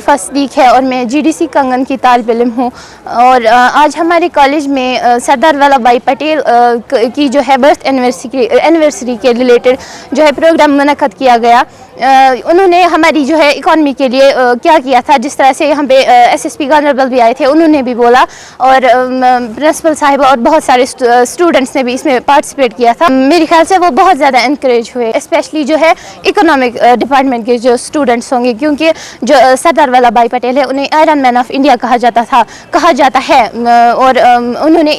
First week है और मैं जीडीसी कंगन की तालिब इल्म हूँ। और आज हमारे कॉलेज में सरदार वल्लभ भाई पटेल की जो है बर्थ एनिवर्सरी के रिलेटेड जो है प्रोग्राम मुनक़्क़द किया गया। उन्होंने हमारी जो है इकॉनमी के लिए क्या किया था, जिस तरह से यहाँ पे एसएसपी गांधरबल भी आए थे, उन्होंने भी बोला और प्रिंसिपल साहिबा और बहुत सारे स्टूडेंट्स ने भी इसमें पार्टिसिपेट किया था। मेरे ख्याल से वो बहुत ज़्यादा इनक्रेज हुए, स्पेशली जो है इकोनॉमिक डिपार्टमेंट के जो स्टूडेंट्स होंगे, क्योंकि जो सरदार वल्लभ भाई पटेल है उन्हें आयरन मैन ऑफ इंडिया कहा जाता है। और उन्होंने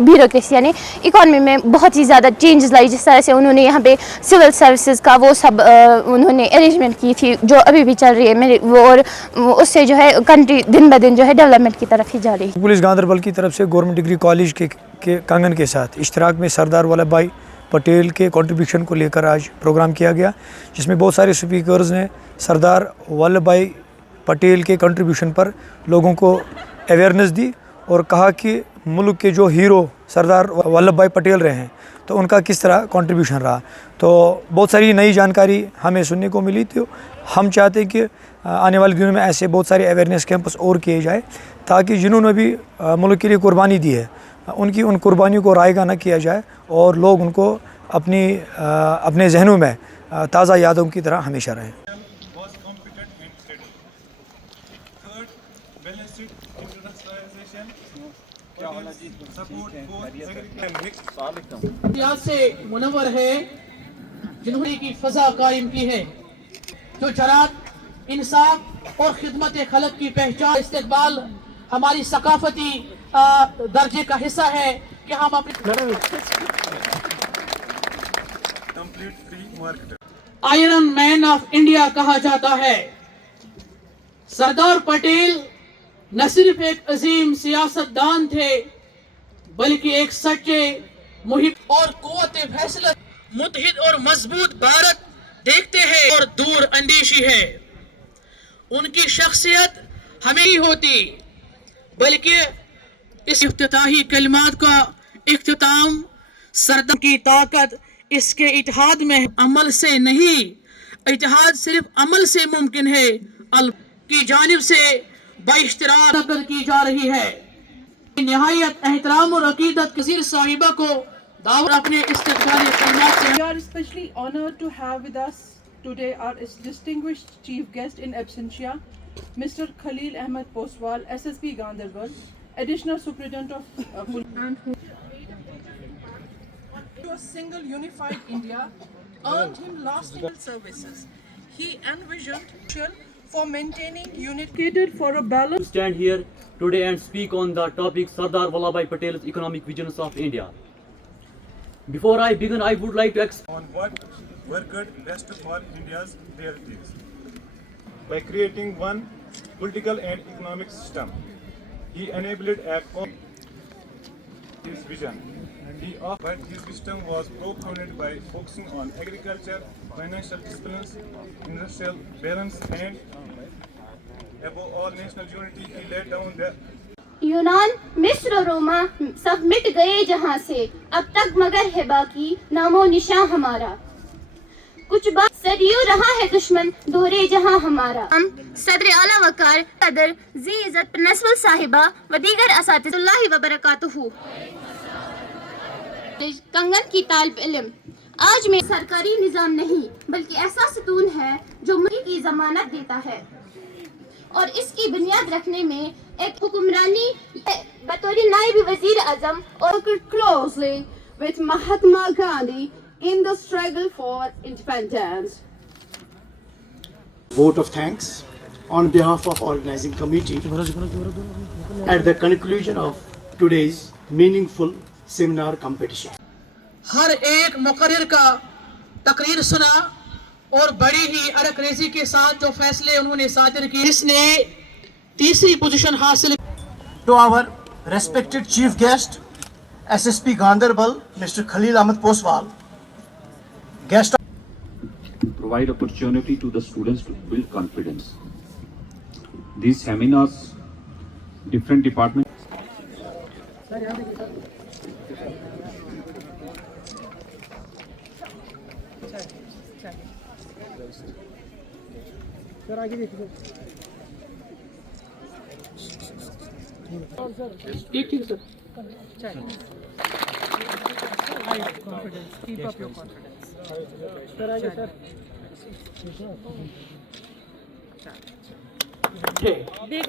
ब्यूरोक्रेसी यानी इकॉनमी में बहुत ही ज़्यादा चेंजेस लाई, जिस तरह से उन्होंने यहाँ पे सिविल सर्विसेज का वो सब उन्होंने अरेंजमेंट की थी जो अभी भी चल रही है मेरे वो, और उससे जो है कंट्री दिन ब दिन जो है डेवलपमेंट की तरफ ही जा रही है। पुलिस गांधरबल की तरफ से गवर्नमेंट डिग्री कॉलेज के कंगन के साथ इश्तराक में सरदार वल्लभ भाई पटेल के कंट्रीब्यूशन को लेकर आज प्रोग्राम किया गया, जिसमें बहुत सारे स्पीकर्स ने सरदार वल्लभ भाई पटेल के कंट्रीब्यूशन पर लोगों को अवेयरनेस दी और कहा कि मुल्क के जो हीरो सरदार वल्लभ भाई पटेल रहे हैं तो उनका किस तरह कंट्रीब्यूशन रहा। तो बहुत सारी नई जानकारी हमें सुनने को मिली। तो हम चाहते हैं कि आने वाले दिनों में ऐसे बहुत सारे अवेयरनेस कैंपस और किए जाए, ताकि जिन्होंने भी मुल्क के लिए कुर्बानी दी है उनकी उन कुर्बानियों को रायगा न किया जाए और लोग उनको अपने जहनों में ताज़ा यादों की तरह हमेशा रहें। से मुनव्वर है जिन्होंने की फजा कायम की है, जो जरात इंसाफ और खिदमत खलक की पहचान इस्तेकबाल हमारी सकाफती दर्जे का हिस्सा है कि हम अपने आयरन मैन ऑफ इंडिया कहा जाता है। सरदार पटेल न सिर्फ एक अजीम सियासतदान थे, बल्कि एक सच्चे मुहिब और कुव्वत फैसला मुत्तहिद और मजबूत भारत देखते हैं और दूर अंदेशी है। उनकी शख्सियत हमें ही होती, बल्कि इस इफ्तिताही कलिमात का इख्तिताम सरदार की ताकत इसके इत्तेहाद में अमल से नहीं, इत्तेहाद सिर्फ अमल से मुमकिन है। की जानिब से बाइश्तिराक की जा रही है। निहायत एहतराम और अकीदत कसीर साहिबा को दावत अपने इस्तेक़बाल कलिमात से। We are especially honored to have with us today our distinguished chief guest in absentia, Mr. Khalil Ahmed Poswal, SSP Ganderbal, Additional Superintendent of Police. To a single unified India earned him lasting services. He envisioned for maintaining unity for a balance. Stand here today and speak on the topic Sardar Vallabhbhai Patel's economic visions of India. Before I begin, I would like to explain on what worked best for India's realities. By creating one political and economic system, he enabled his vision. But his system was propounded by focusing on agriculture, financial disciplines, industrial balance, and above all national unity. He laid down the यूनान, मिस्र और रोमा सब मिट गए जहाँ से, अब तक मगर है बाकी नामो निशान हमारा। कुछ बात सदियों रहा है दुश्मन दोहरे जहाँ हमारा। हम सदर आला वकार कदर जी इज्जत प्रिंसिपल साहिबा व दीगर असातिज़ुल्लाहि व बरकातुहू कंगन की तालिब इल्म, आज में सरकारी निज़ाम नहीं बल्कि ऐसा सतून है जो मुल्क की जमानत देता है और इसकी बुनियाद रखने में एक हुक्मरानी बतौर नायब वजीर आजम और closely with Mahatma Gandhi in the struggle for independence. Vote of thanks on behalf of organizing committee at the conclusion of today's meaningful seminar competition. हर एक मुकर्रिर का तकरीर सुना और बड़ी ही अरकरेजी के साथ जो फैसले उन्होंने सादिर किए, इसने तीसरी पोजीशन हासिल। To our respected chief guest, SSP Ganderbal, Mr. Khalil Ahmed Poswal, guest. Provide opportunity to the students to build confidence. These seminars, different departments. Sir आगे देखिए। ठीक ठीक sir. Keep up your confidence. ठीक।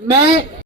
मैं